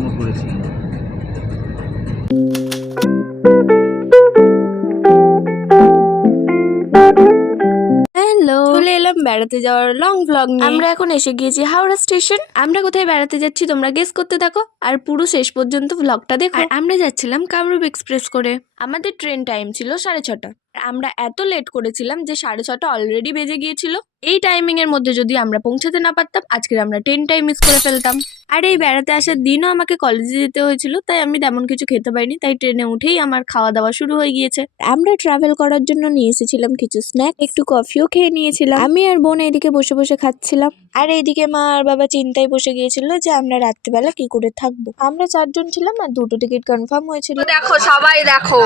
আরম্ভ করেছি। হ্যালো, চলে এলাম বেড়াতে যাওয়ার লং ভ্লগ নিয়ে। আমরা এখন এসে গিয়েছি হাওড়া স্টেশন। আমরা কোথায় বেড়াতে যাচ্ছি তোমরা গেস করতে থাকো আর পুরো শেষ পর্যন্ত ভ্লগটা দেখো। আর আমরা যাচ্ছিলাম কামরূপ এক্সপ্রেস করে। আমাদের ট্রেন টাইম ছিল 6:30। আমরা এত লেট করেছিলাম যে 6:30 অলরেডি বেজে গিয়েছিল। এই টাইমিং এর মধ্যে যদি আমরা পৌঁছাতে না পারতাম আজকে আমরা ট্রেনটাই মিস করে ফেলতাম। আর এই বেড়াতে আসার দিনও আমাকে কলেজে যেতে হয়েছিল, তাই আমি তেমন কিছু খেতে পারিনি, তাই ট্রেনে উঠেই আমার খাওয়া দাওয়া শুরু হয়ে গিয়েছে। আমরা ট্রাভেল করার জন্য নিয়ে এসেছিলাম কিছু স্ন্যাক, একটু কফিও খেয়ে নিয়েছিলাম। আমি আর বোন এইদিকে বসে বসে খাচ্ছিলাম, আর এইদিকে মা আর বাবা চিন্তায় বসে গিয়েছিল যে আমরা রাত্রিবেলা কি করে থাকবো। আমরা 4 জন ছিলাম আর 2টো টিকিট কনফার্ম হয়েছিল। দেখো সবাই দেখো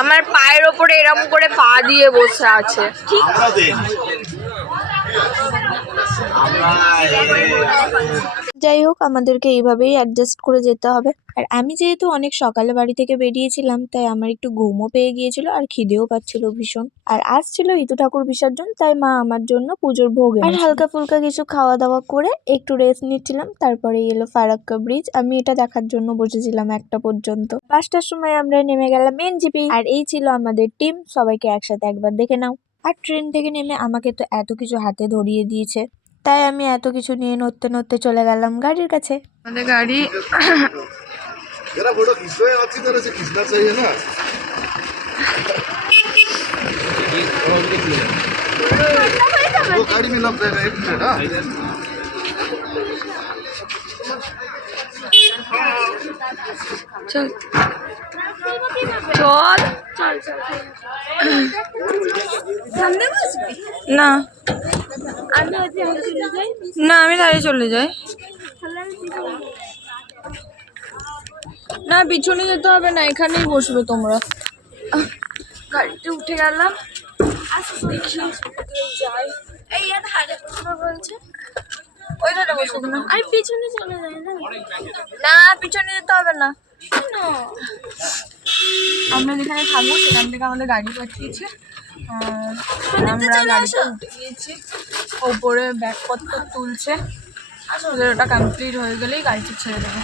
আমার পায়ের ওপরে এরকম করে পা দিয়ে বসে আছে। যাই হোক, আমাদেরকে এইভাবেই অ্যাডজাস্ট করে যেতে হবে। আর আমি যেহেতু অনেক সকালে বাড়ি থেকে বেরিয়েছিলাম, তাই আমার একটু ঘুমও পেয়ে গিয়েছিল আর খিদেও পাচ্ছিল ভীষণ। আর আজ ছিল ইতু ঠাকুর বিসর্জন, তাই মা আমার জন্য পুজোর ভোগ আর হালকা ফুলকা কিছু খাওয়া দাওয়া করে একটু রেস্ট নিচ্ছিলাম। তারপরে এলো ফারাক্কা ব্রিজ। আমি এটা দেখার জন্য বসেছিলাম 1টা পর্যন্ত। 5টার সময় আমরা নেমে গেলাম এনজিপি। আর এই ছিল আমাদের টিম, সবাইকে একসাথে একবার দেখে নাও। আর ট্রেন থেকে নেমে আমাকে তো এত কিছু হাতে ধরিয়ে দিয়েছে, তাই আমি এত কিছু নিয়ে নড়তে নড়তে চলে গেলাম গাড়ির কাছে। আমাদের গাড়ি मेरा फोटो खींचो है, अच्छी तरह से खींचना चाहिए ना। वो गाड़ी में लग जाएगा, एक मिनट। চল চল না না আমি দাঁড়িয়ে চলে যাই। না পিছনে যেতে হবে না, এখানেই বসবে তোমরা। গাড়িতে উঠে গেলাম। যাই এই ধারে বলছে ওই ধারে বসে না, আর পিছনে চলে যায় না। না পিছনে যেতে হবে না, আমরা যেখানে থাকবো সেখান থেকে আমাদের গাড়ি পাঠিয়েছে। আমরা গাড়িতে উঠে গিয়েছি, ওপরে ব্যাগপত্র তুলছে। আসলে ওটা কমপ্লিট হয়ে গেলেই গাড়িতে ছেড়ে দেবে।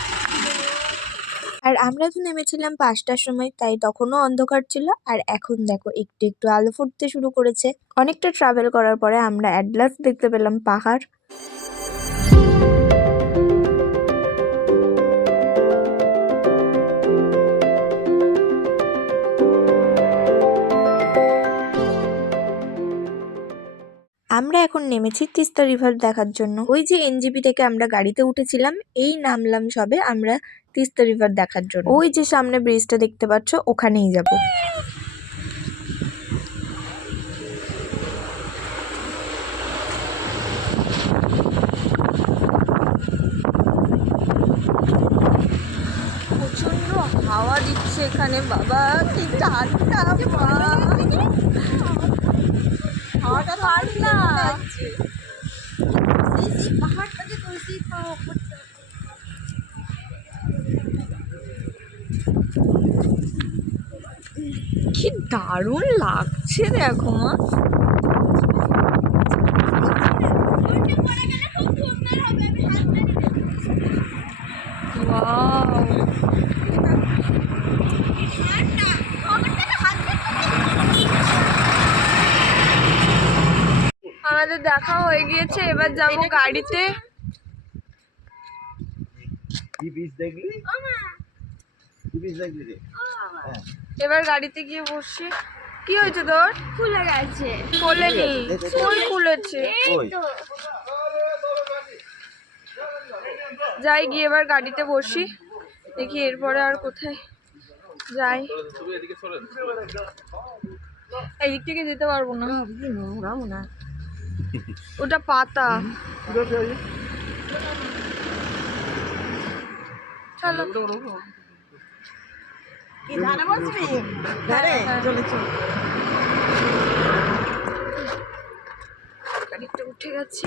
আর আমরা তো নেমেছিলাম 5টার সময়, তাই তখনও অন্ধকার ছিল। আর এখন দেখো একটু একটু আলো ফুটতে শুরু করেছে। অনেকটা ট্রাভেল করার পরে আমরা অ্যাট লাস্ট দেখতে পেলাম পাহাড়। আমরা এখন নেমেছি তিস্তা রিভার দেখার জন্য। ওই যে এনজিপি থেকে আমরা গাড়িতে উঠেছিলাম, এই নামলাম সবে আমরা তিস্তা রিভার দেখার জন্য। ওই যে সামনে ব্রিজটা দেখতে পাচ্ছ, ওখানেই যাব। প্রচন্ড হাওয়া দিচ্ছে এখানে, বাবা কি ঠান্ডা। হাওয়াটা ঠান্ডা। কি দারুণ লাগছে দেখো মা। আমাদের দেখা হয়ে গিয়েছে, এবার যাবো গাড়িতে। এবার গাড়িতে গিয়ে বসছি। কি হয়েছে তোর? খুলে গেছে। খোলেনি, ফুল খুলেছে। যাই গিয়ে এবার গাড়িতে বসি, দেখি এরপরে আর কোথায় যাই। এদিক থেকে যেতে পারবো না, ওটা পাতা। চলো গাড়িতে উঠে গেছি।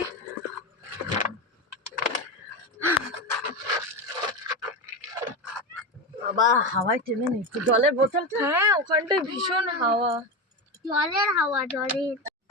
বাবা হাওয়ায় টেনে নিচ্ছে জলের বোতলটা। হ্যাঁ ওখানটায় ভীষণ হাওয়া।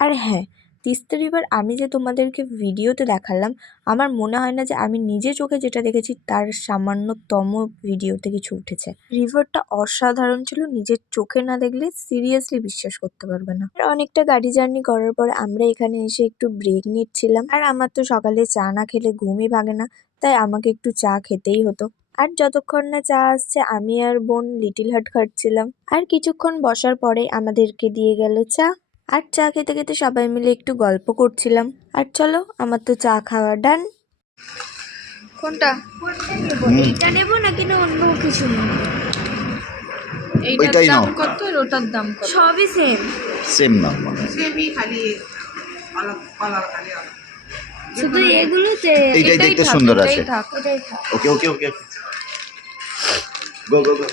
আর হ্যাঁ, তিস্তা রিভার আমি যে তোমাদেরকে ভিডিওতে দেখালাম, আমার মনে হয় না যে আমি নিজে চোখে যেটা দেখেছি তার সামান্যতম ভিডিওতে কিছু উঠেছে। রিভারটা অসাধারণ ছিল, নিজের চোখে না দেখলে সিরিয়াসলি বিশ্বাস করতে পারবে না। আর অনেকটা গাড়ি জার্নি করার পরে আমরা এখানে এসে একটু ব্রেক নিচ্ছিলাম। আর আমার তো সকালে চা না খেলে ঘুমই ভাগে না, তাই আমাকে একটু চা খেতেই হতো। আর যতক্ষণ না চা আসছে আমি আর বোন লিটিল হার্ট খাচ্ছিলাম। আর কিছুক্ষণ বসার পরে আমাদেরকে দিয়ে গেল চা। আর চা খেতে খেতে সবাই মিলে একটু গল্প করছিলাম। আর চলো, আমার তো চা খাওয়া ডান। কোনটা? এটা নেবো নাকি না অন্য কিছু নেবো? এইটার ওইটাই দাম নাও। কত আর ওটার দাম কত? সবই সেম। সেম নাম মানে শুধু এগুলোতে এইটাই দেখতে থাক, সুন্দর এটাই আছে। থাক। এটাই থাক। ওকে ওকে ওকে গো গো গো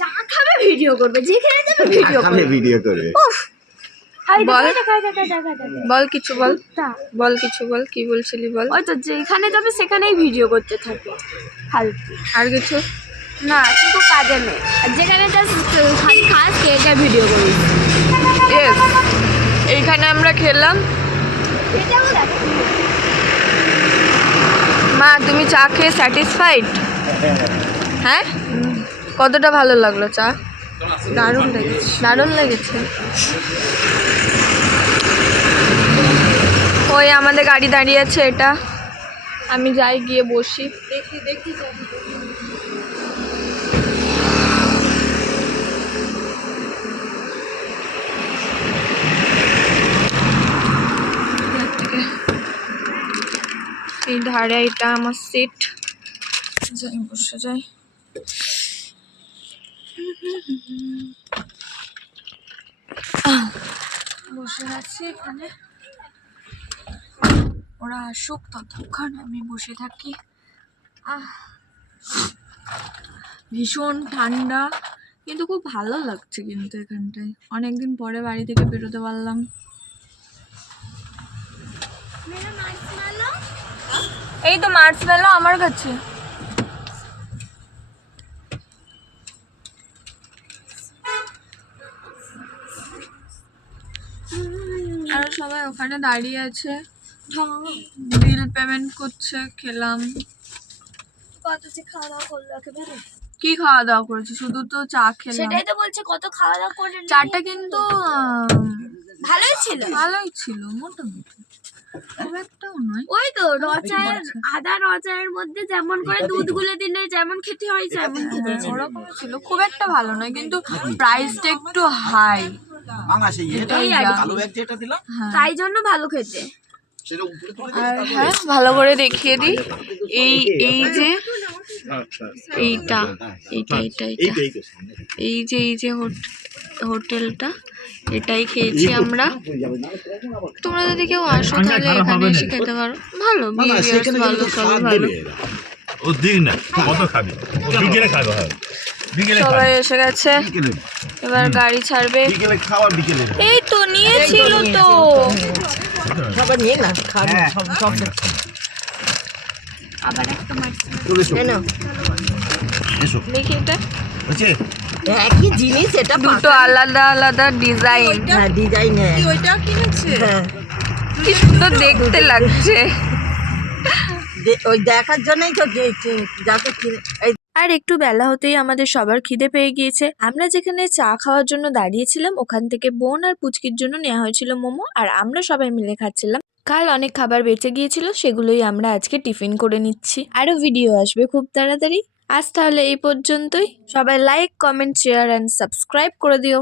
যা খাবে ভিডিও করবে, যেখানে যাবে ভিডিও খাবে ভিডিও করবে। বল বল কিছু বল, বল কিছু বল, কি বলছিলি বল। ওই তো যেখানে যাবে সেখানেই ভিডিও করতে থাকে ফালতু। আর কিছু? না, শুধু কাজে নেই। আর যেখানে যাস খালি খাস কে কে ভিডিও করিস। Yes, এইখানে আমরা খেলাম। মা তুমি চা খেয়ে স্যাটিসফাইড? হ্যাঁ, কতটা ভালো লাগলো চা? দারুণ লেগেছে, দারুণ লেগেছে। ওই আমাদের গাড়ি দাঁড়িয়ে আছে, এটা আমি যাই গিয়ে বসি। দেখি এই ধারে, এটা আমার সিট, যাই বসে যাই। বসে আছি এখানে, ওরা আসুক ততক্ষণ আমি বসে থাকি। ভীষণ ঠান্ডা, কিন্তু খুব ভালো লাগছে কিন্তু এখানটায়। অনেকদিন পরে বাড়ি থেকে বেরোতে পারলাম। এই তো মার্শমেলো আমার কাছে। আর সবাই ওখানে দাঁড়িয়ে আছে, বিল পেমেন্ট করছে। খেলাম। খাওয়া দাওয়া করলো একেবারে? কি খাওয়া দাওয়া করেছি? শুধু তো চা খেলাম। সেটাই তো বলছে, কত খাওয়া দাওয়া করলেন? চাটা কিন্তু ভালোই ছিল। ভালোই ছিল, মোটামুটি, খুব একটাও নয়। ওই তো রচায়ের আদা রচায়ের মধ্যে যেমন করে দুধ গুলে দিলে যেমন খেতে হয় তেমন খেতে হয়েছে। ওরকম ছিল, খুব একটা ভালো নয়, কিন্তু প্রাইসটা একটু হাই। তাই জন্য ভালো খেতে। আর হ্যাঁ, ভালো করে দেখিয়ে দিই, এই যে এইটা এইটা এইটা এইটা এই যে হোটেলটা, এটাই খেয়েছি আমরা। তোমরা যদি কেউ আসো তাহলে এখানে এসে খেতে পারো। ভালো, বিহেভিয়ার ভালো, সবই ভালো। ও দিক না, কত খাবি? ও বিকেলে খাবে, হয় বিকেলে খাবে। সবাই এসে গেছে, এবার গাড়ি ছাড়বে। বিকেলে খাওয়া বিকেলে এই তো নিয়েছিল তো। সবাই নিয়ে না খাবি সব সব আবার একটা মাছ। কেন এসো দেখি এটা, বুঝছে একই জিনিস, এটা দুটো আলাদা আলাদা ডিজাইন। হ্যাঁ ডিজাইন, হ্যাঁ ওইটাও কিনেছে, হ্যাঁ কি সুন্দর দেখতে লাগছে। ওই দেখার জন্যই তো যাতে এই আর একটু বেলা হতেই আমাদের সবার খিদে পেয়ে গিয়েছে। আমরা যেখানে চা খাওয়ার জন্য দাঁড়িয়েছিলাম ওখান থেকে বোন আর পুচকির জন্য নেওয়া হয়েছিল মোমো, আর আমরা সবাই মিলে খাচ্ছিলাম। কাল অনেক খাবার বেঁচে গিয়েছিল, সেগুলোই আমরা আজকে টিফিন করে নিচ্ছি। আরো ভিডিও আসবে খুব তাড়াতাড়ি। আজ তাহলে এই পর্যন্তই। সবাই like, comment, share and subscribe করে দিও।